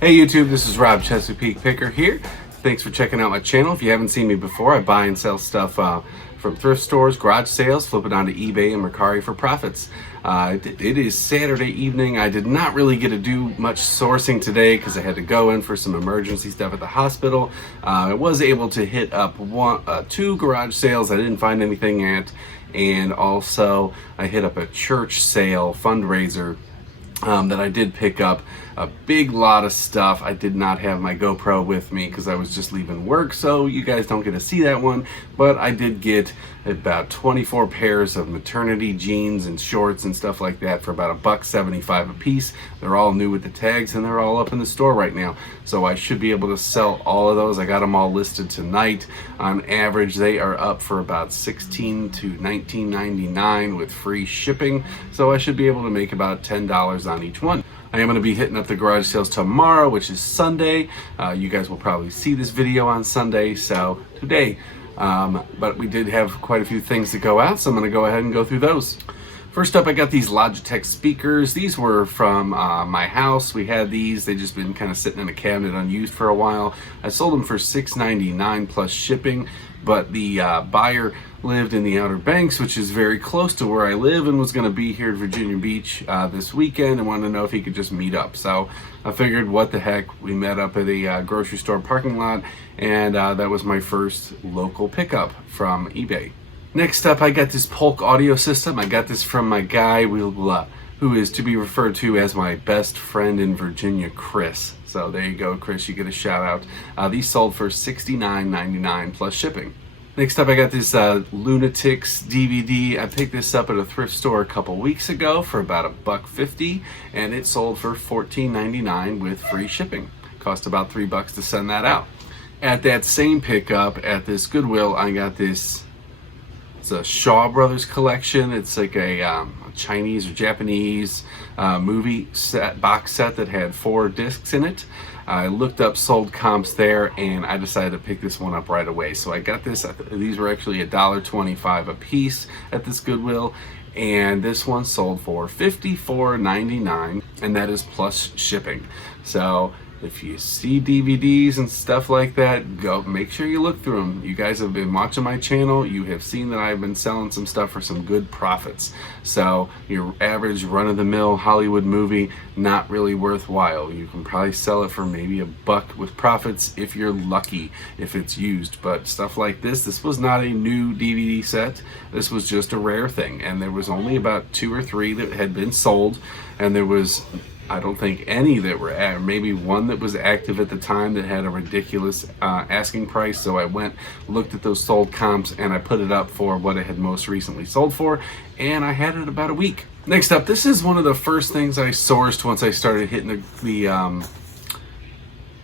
Hey YouTube, this is Rob Chesapeake Picker here. Thanks for checking out my channel. If you haven't seen me before, I buy and sell stuff from thrift stores, garage sales, flip it onto eBay and Mercari for profits. It is Saturday evening. I did not really get to do much sourcing today because I had to go in for some emergency stuff at the hospital. I was able to hit up two garage sales I didn't find anything at, and also I hit up a church sale fundraiser that I did pick up a big lot of stuff. I did not have my GoPro with me because I was just leaving work, so you guys don't get to see that one, but I did get about 24 pairs of maternity jeans and shorts and stuff like that for about $1.75 a piece. They're all new with the tags and they're all up in the store right now, so I should be able to sell all of those. I got them all listed tonight. On average, they are up for about $16 to $19.99 with free shipping, so I should be able to make about $10 on each one. I am going to be hitting up the garage sales tomorrow, which is Sunday. You guys will probably see this video on Sunday, so today. But we did have quite a few things to go out, so I'm going to go ahead and go through those. First up, I got these Logitech speakers. These were from my house. We had these. They've just been kind of sitting in a cabinet unused for a while. I sold them for $6.99 plus shipping, but the buyer lived in the Outer Banks, which is very close to where I live, and was going to be here at Virginia Beach this weekend and wanted to know if he could just meet up. So I figured, what the heck, we met up at a grocery store parking lot, and that was my first local pickup from eBay. Next up, I got this Polk audio system. I got this from my guy who is to be referred to as my best friend in Virginia, Chris. So there you go, Chris, you get a shout out. These sold for $69.99 plus shipping. Next up, I got this Lunatics DVD. I picked this up at a thrift store a couple weeks ago for about $1.50, and it sold for $14.99 with free shipping. Cost about $3 to send that out. At that same pickup at this Goodwill, I got this. It's a Shaw Brothers collection. It's like a Chinese or Japanese movie set, box set that had 4 discs in it. I looked up sold comps there, and I decided to pick this one up right away. So I got this. These were actually $1.25 a piece at this Goodwill, and this one sold for $54.99, and that is plus shipping. So if you see DVDs and stuff like that, go make sure you look through them. You guys have been watching my channel. You have seen that I've been selling some stuff for some good profits. So your average run-of-the-mill Hollywood movie, not really worthwhile. You can probably sell it for maybe $1 with profits if you're lucky, if it's used. But stuff like this was not a new DVD set. This was just a rare thing, and there was only about 2 or 3 that had been sold, and there was, I don't think any that were, maybe one that was active at the time that had a ridiculous asking price. So I went, looked at those sold comps, and I put it up for what it had most recently sold for, and I had it about a week. Next up, this is one of the first things I sourced once I started hitting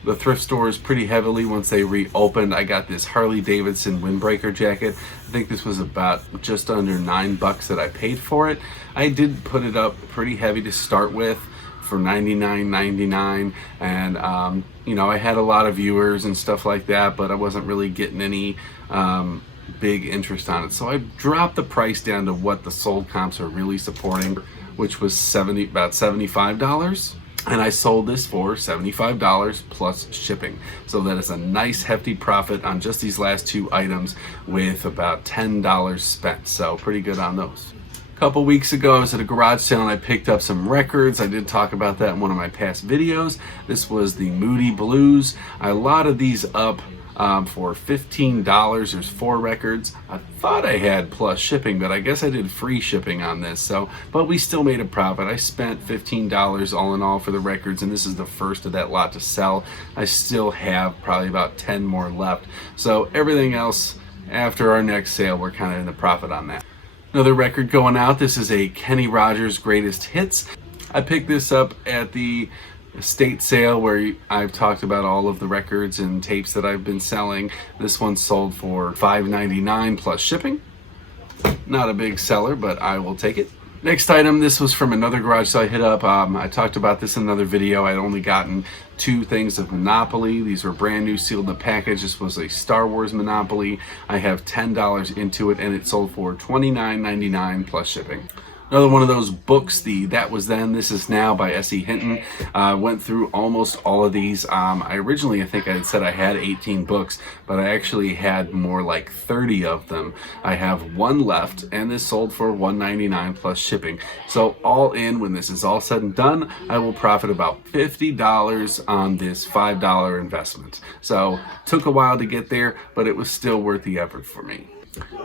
the thrift stores pretty heavily once they reopened. I got this Harley Davidson windbreaker jacket. I think this was about just under $9 that I paid for it. I did put it up pretty heavy to start with, for $99.99, and you know, I had a lot of viewers and stuff like that, but I wasn't really getting any big interest on it, so I dropped the price down to what the sold comps are really supporting, which was about $75, and I sold this for $75 plus shipping. So that is a nice hefty profit on just these last 2 items with about $10 spent, so pretty good on those. A couple weeks ago, I was at a garage sale and I picked up some records. I did talk about that in one of my past videos. This was the Moody Blues. I lotted these up for $15. There's 4 records. I thought I had plus shipping, but I guess I did free shipping on this. So, but we still made a profit. I spent $15 all in all for the records, and this is the first of that lot to sell. I still have probably about 10 more left. So everything else after our next sale, we're kind of in the profit on that. Another record going out. This is a Kenny Rogers Greatest Hits. I picked this up at the estate sale where I've talked about all of the records and tapes that I've been selling. This one sold for $5.99 plus shipping. Not a big seller, but I will take it. Next item, this was from another garage sale I hit up. I talked about this in another video. I'd only gotten 2 things of Monopoly. These were brand new, sealed in the package. This was a Star Wars Monopoly. I have $10 into it, and it sold for $29.99 plus shipping. Another one of those books, the That Was Then, This Is Now by S.E. Hinton. Went through almost all of these. I originally, I think I had said I had 18 books, but I actually had more like 30 of them. I have one left, and this sold for $1.99 plus shipping. So all in, when this is all said and done, I will profit about $50 on this $5 investment. So took a while to get there, but it was still worth the effort for me.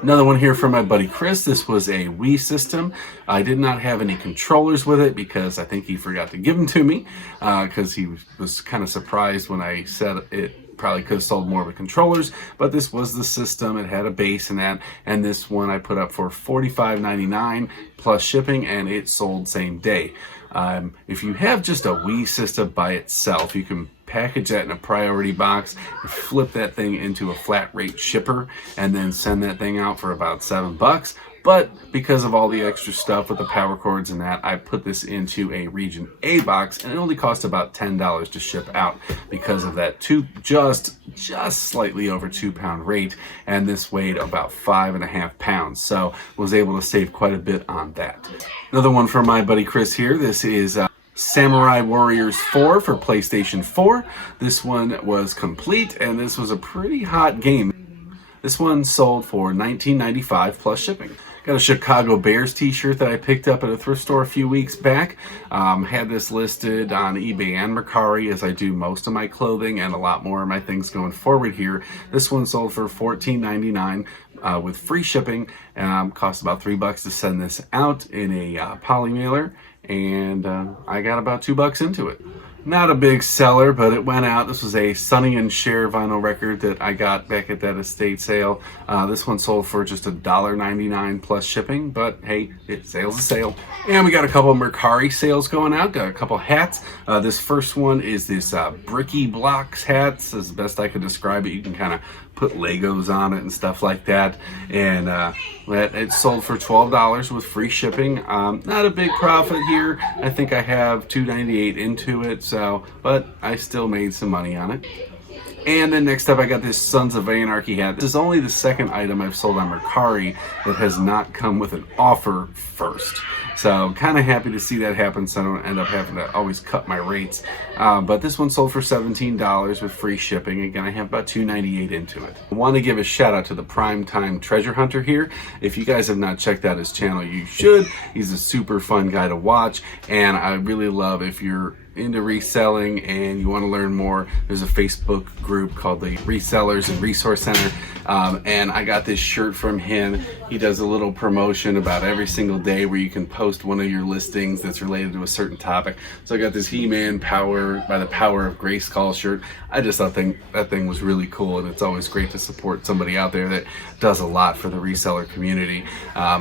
Another one here from my buddy Chris. This was a Wii system. I did not have any controllers with it because I think he forgot to give them to me because he was kind of surprised when I said it probably could have sold more with controllers, but this was the system. It had a base in that, and this one I put up for $45.99 plus shipping, and it sold same day. If you have just a Wii system by itself, you can package that in a priority box, flip that thing into a flat rate shipper, and then send that thing out for about $7. But because of all the extra stuff with the power cords and that, I put this into a region A box, and it only cost about $10 to ship out because of that just slightly over 2-pound rate, and this weighed about 5.5 pounds, so was able to save quite a bit on that. Another one from my buddy Chris here. This is Samurai Warriors 4 for PlayStation 4. This one was complete, and this was a pretty hot game. This one sold for $19.95 plus shipping. Got a Chicago Bears t-shirt that I picked up at a thrift store a few weeks back. Had this listed on eBay and Mercari, as I do most of my clothing and a lot more of my things going forward here. This one sold for $14.99 with free shipping. Cost about $3 to send this out in a poly mailer, and I got about $2 into it. Not a big seller, but it went out. This was a Sonny and Cher vinyl record that I got back at that estate sale. This one sold for just $1.99 plus shipping, but hey, sale's a sale. And we got a couple of Mercari sales going out. Got a couple hats. This first one is this Bricky Blocks hats, as best I could describe it. You can kind of put Legos on it and stuff like that, and it sold for $12 with free shipping. Not a big profit here. I think I have $2.98 into it, but I still made some money on it. And then next up, I got this Sons of Anarchy hat. This is only the second item I've sold on Mercari that has not come with an offer first. So kind of happy to see that happen, so I don't end up having to always cut my rates. But this one sold for $17 with free shipping. Again, I have about $2.98 into it. I want to give a shout out to the Primetime Treasure Hunter here. If you guys have not checked out his channel, you should. He's a super fun guy to watch, and I really love, if you're into reselling and you want to learn more, there's a Facebook group called the Resellers and Resource Center, and I got this shirt from him. He does a little promotion about every single day where you can post one of your listings that's related to a certain topic. So I got this He-Man Power by the Power of Grayskull shirt. I just thought that thing was really cool, and it's always great to support somebody out there that does a lot for the reseller community.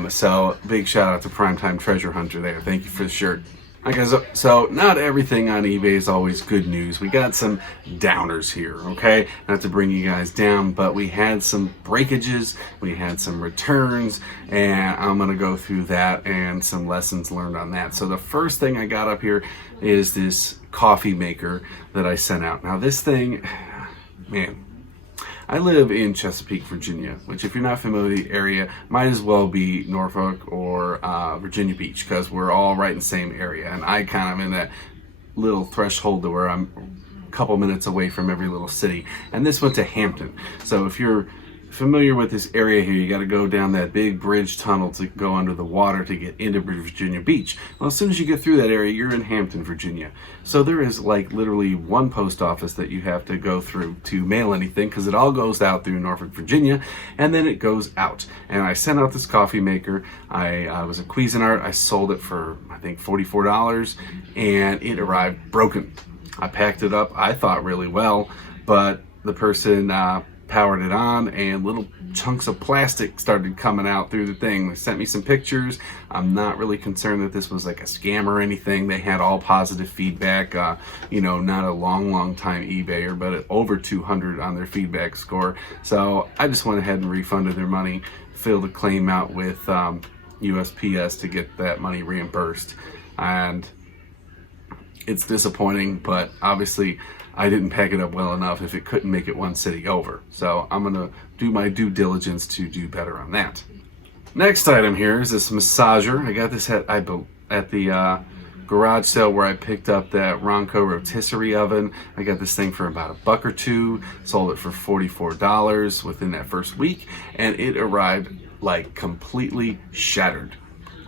So big shout out to Primetime Treasure Hunter there. Thank you for the shirt. Okay, so not everything on eBay is always good news. We got some downers here, okay? Not to bring you guys down, but we had some breakages, we had some returns, and I'm going to go through that and some lessons learned on that. So the first thing I got up here is this coffee maker that I sent out. Now this thing, man, I live in Chesapeake, Virginia, which, if you're not familiar with the area, might as well be Norfolk or Virginia Beach, because we're all right in the same area. And I kind of in that little threshold to where I'm a couple minutes away from every little city. And this went to Hampton. So if you're familiar with this area here, you got to go down that big bridge tunnel to go under the water to get into Virginia Beach. Well, as soon as you get through that area, you're in Hampton, Virginia. So there is like literally one post office that you have to go through to mail anything, because it all goes out through Norfolk, Virginia, and then it goes out. And I sent out this coffee maker. I was a Cuisinart. I sold it for, I think, $44, and it arrived broken. I packed it up, I thought, really well, but the person powered it on, and little chunks of plastic started coming out through the thing. They sent me some pictures. I'm not really concerned that this was like a scam or anything. They had all positive feedback, not a long time eBayer, but over 200 on their feedback score. So I just went ahead and refunded their money, filled the claim out with USPS to get that money reimbursed. And it's disappointing, but obviously I didn't pack it up well enough if it couldn't make it one city over. So I'm gonna do my due diligence to do better on that. Next item here is this massager. I got this at the garage sale where I picked up that Ronco rotisserie oven. I got this thing for about $1 or $2. Sold it for $44 within that first week, and it arrived like completely shattered.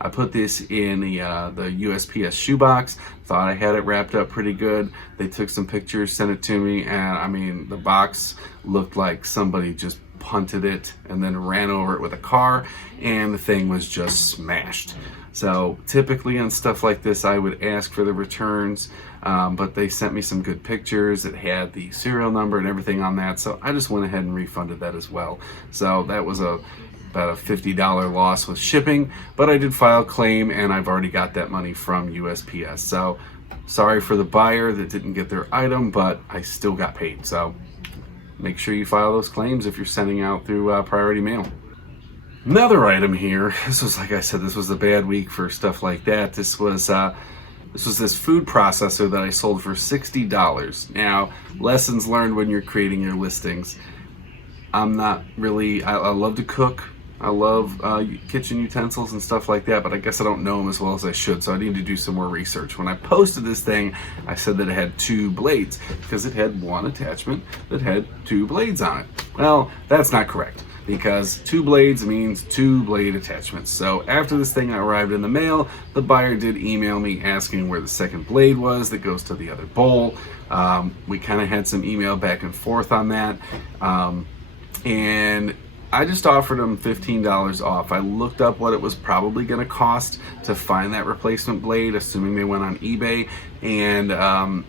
I put this in the USPS shoebox. Thought I had it wrapped up pretty good. They took some pictures, sent it to me, and I mean, the box looked like somebody just punted it and then ran over it with a car, and the thing was just smashed. So typically on stuff like this, I would ask for the returns, but they sent me some good pictures. It had the serial number and everything on that, so I just went ahead and refunded that as well. So that was about a $50 loss with shipping, but I did file a claim, and I've already got that money from USPS. So sorry for the buyer that didn't get their item, but I still got paid. So make sure you file those claims if you're sending out through priority mail. Another item here, this was, like I said, this was a bad week for stuff like that. This was this food processor that I sold for $60. Now, lessons learned when you're creating your listings. I'm not really, I love to cook. I love kitchen utensils and stuff like that, but I guess I don't know them as well as I should, so I need to do some more research. When I posted this thing, I said that it had 2 blades because it had one attachment that had 2 blades on it. Well, that's not correct, because 2 blades means 2 blade attachments. So after this thing arrived in the mail, the buyer did email me asking where the second blade was that goes to the other bowl. We kind of had some email back and forth on that, and I just offered them $15 off. I looked up what it was probably going to cost to find that replacement blade, assuming they went on eBay, and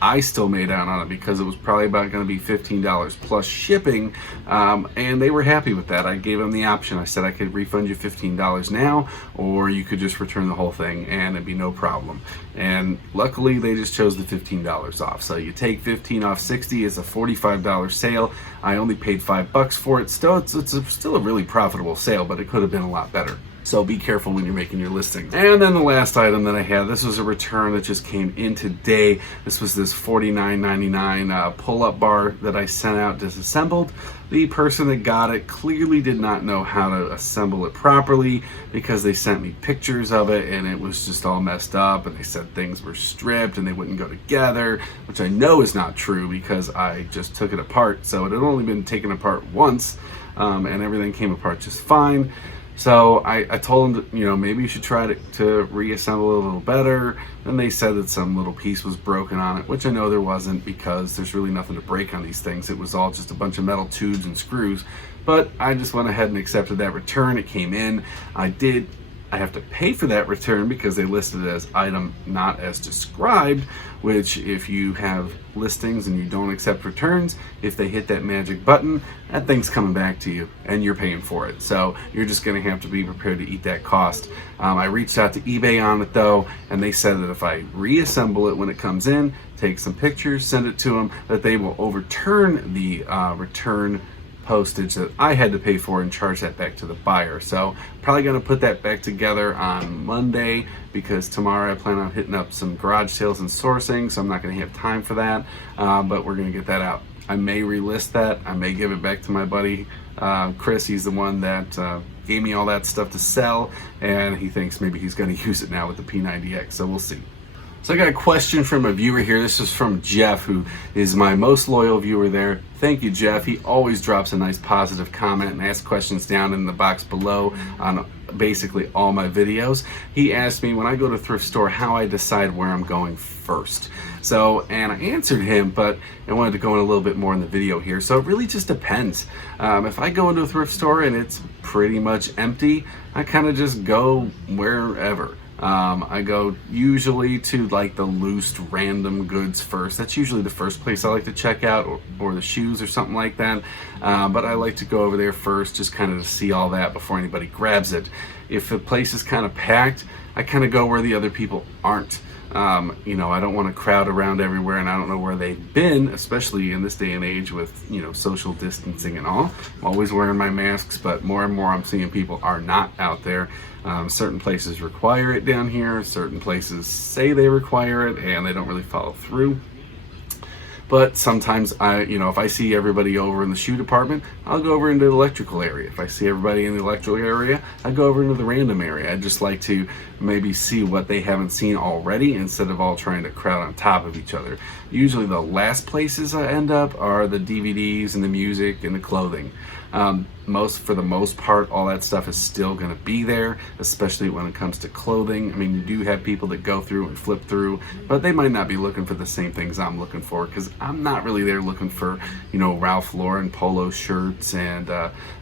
I still made out on it because it was probably about going to be $15 plus shipping, and they were happy with that. I gave them the option. I said I could refund you $15 now, or you could just return the whole thing and it'd be no problem. And luckily they just chose the $15 off. So you take 15 off 60 is a $45 sale. I only paid $5 for it. Still, it's still a really profitable sale, but it could have been a lot better. So be careful when you're making your listings. And then the last item that I had, this was a return that just came in today. This was this $49.99 pull-up bar that I sent out disassembled. The person that got it clearly did not know how to assemble it properly, because they sent me pictures of it and it was just all messed up, and they said things were stripped and they wouldn't go together, which I know is not true because I just took it apart. So it had only been taken apart once, and everything came apart just fine. So I told them that, you know, maybe you should try to reassemble it a little better. And they said that some little piece was broken on it, which I know there wasn't, because there's really nothing to break on these things. It was all just a bunch of metal tubes and screws. But I just went ahead and accepted that return. It came in. I have to pay for that return because they listed it as item not as described, which if you have listings and you don't accept returns, if they hit that magic button, that thing's coming back to you and you're paying for it. So you're just going to have to be prepared to eat that cost. I reached out to eBay on it though, and they said that if I reassemble it when it comes in, take some pictures, send it to them, that they will overturn the return postage that I had to pay for and charge that back to the buyer. So probably going to put that back together on Monday, because tomorrow I plan on hitting up some garage sales and sourcing, so I'm not going to have time for that, but we're going to get that out. I may relist that. I may give it back to my buddy Chris. He's the one that gave me all that stuff to sell, and he thinks maybe he's going to use it now with the P90X, so we'll see. So I got a question from a viewer here. This is from Jeff, who is my most loyal viewer there. Thank you, Jeff. He always drops a nice positive comment and asks questions down in the box below on basically all my videos. He asked me, when I go to a thrift store, how I decide where I'm going first. So, and I answered him, but I wanted to go in a little bit more in the video here. So it really just depends. If I go into a thrift store and it's pretty much empty, I kind of just go wherever. I go usually to like the loose random goods first. That's usually the first place I like to check out, or the shoes or something like that. But I like to go over there first, just kind of to see all that before anybody grabs it. If the place is kind of packed, I kind of go where the other people aren't. You know, I don't want to crowd around everywhere, and I don't know where they've been, especially in this day and age with, you know, social distancing and all. I'm always wearing my masks, but more and more I'm seeing people are not out there. Certain places require it down here, certain places say they require it, and they don't really follow through. But sometimes if I see everybody over in the shoe department, I'll go over into the electrical area. If I see everybody in the electrical area, I go over into the random area. I just like to maybe see what they haven't seen already instead of all trying to crowd on top of each other. Usually the last places I end up are the DVDs and the music and the clothing. For the most part, all that stuff is still going to be there, especially when it comes to clothing. I mean, you do have people that go through and flip through, but they might not be looking for the same things I'm looking for, because I'm not really there looking for, Ralph Lauren polo shirts and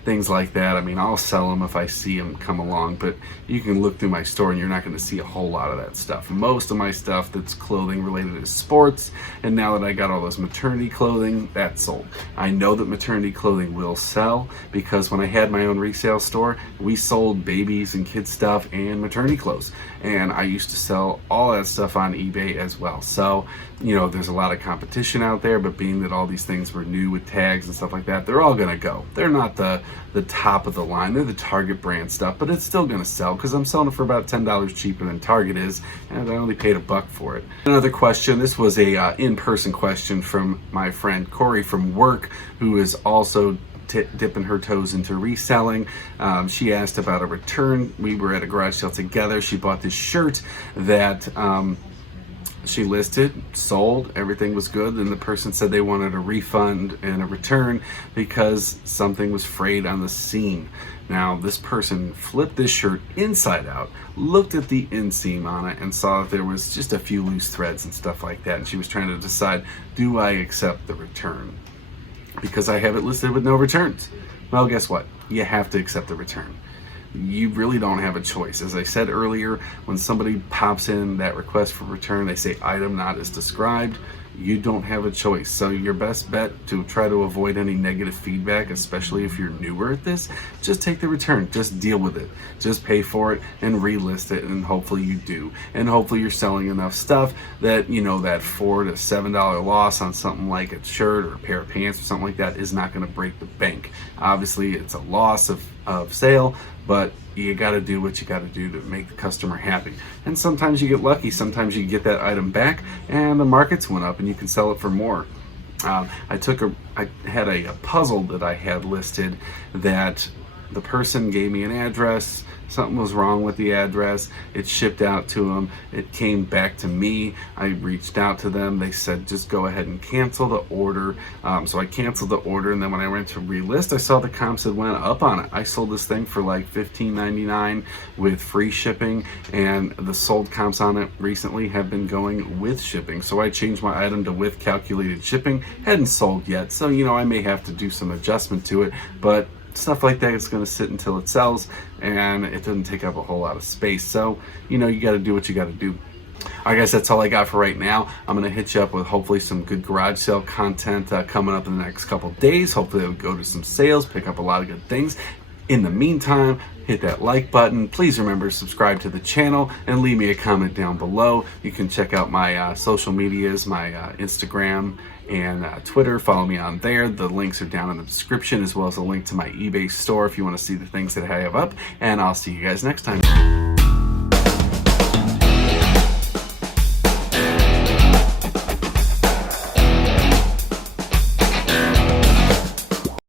things like that. I mean, I'll sell them if I see them come along, but you can look through my store and you're not going to see a whole lot of that stuff. Most of my stuff that's clothing related is sports, and now that I got all those maternity clothing, that's sold. I know that maternity clothing will sell, because when I had my own resale store, we sold babies and kids stuff and maternity clothes, and I used to sell all that stuff on eBay as well. So there's a lot of competition out there, but being that all these things were new with tags and stuff like that, they're all gonna go. They're not the top of the line, they're the Target brand stuff, but it's still gonna sell because I'm selling it for about $10 cheaper than Target is, and I only paid $1 for it. Another question, this was a in-person question from my friend Corey from work, who is also dipping her toes into reselling. She asked about a return. We were at a garage sale together. She bought this shirt that she listed, sold, everything was good, and the person said they wanted a refund and a return because something was frayed on the seam. Now, this person flipped this shirt inside out, looked at the inseam on it, and saw that there was just a few loose threads and stuff like that, and she was trying to decide, do I accept the return? Because I have it listed with no returns. Well, guess what? You have to accept the return. You really don't have a choice. As I said earlier, when somebody pops in that request for return, they say item not as described, you don't have a choice. So your best bet to try to avoid any negative feedback, especially if you're newer at this, just take the return, just deal with it, just pay for it and relist it, and hopefully you do. And hopefully you're selling enough stuff that that $4 to $7 loss on something like a shirt or a pair of pants or something like that is not going to break the bank. Obviously it's a loss of sale, but you got to do what you got to do to make the customer happy. And sometimes you get lucky. Sometimes you get that item back and the markets went up and you can sell it for more. I had a puzzle that I had listed that the person gave me an address. Something was wrong with the address. It shipped out to them. It came back to me. I reached out to them. They said, just go ahead and cancel the order. So I canceled the order, and then when I went to relist, I saw the comps had went up on it. I sold this thing for like $15.99 with free shipping, and the sold comps on it recently have been going with shipping. So I changed my item to with calculated shipping. Hadn't sold yet, so I may have to do some adjustment to it, but stuff like that is going to sit until it sells, and it doesn't take up a whole lot of space. So you got to do what you got to do. All right, guys, that's all I got for right now. I'm going to hit you up with hopefully some good garage sale content coming up in the next couple days. Hopefully it'll go to some sales, pick up a lot of good things. In the meantime, hit that like button. Please remember to subscribe to the channel and leave me a comment down below. You can check out my social medias, my Instagram and Twitter. Follow me on there. The links are down in the description, as well as a link to my eBay store if you want to see the things that I have up. And I'll see you guys next time.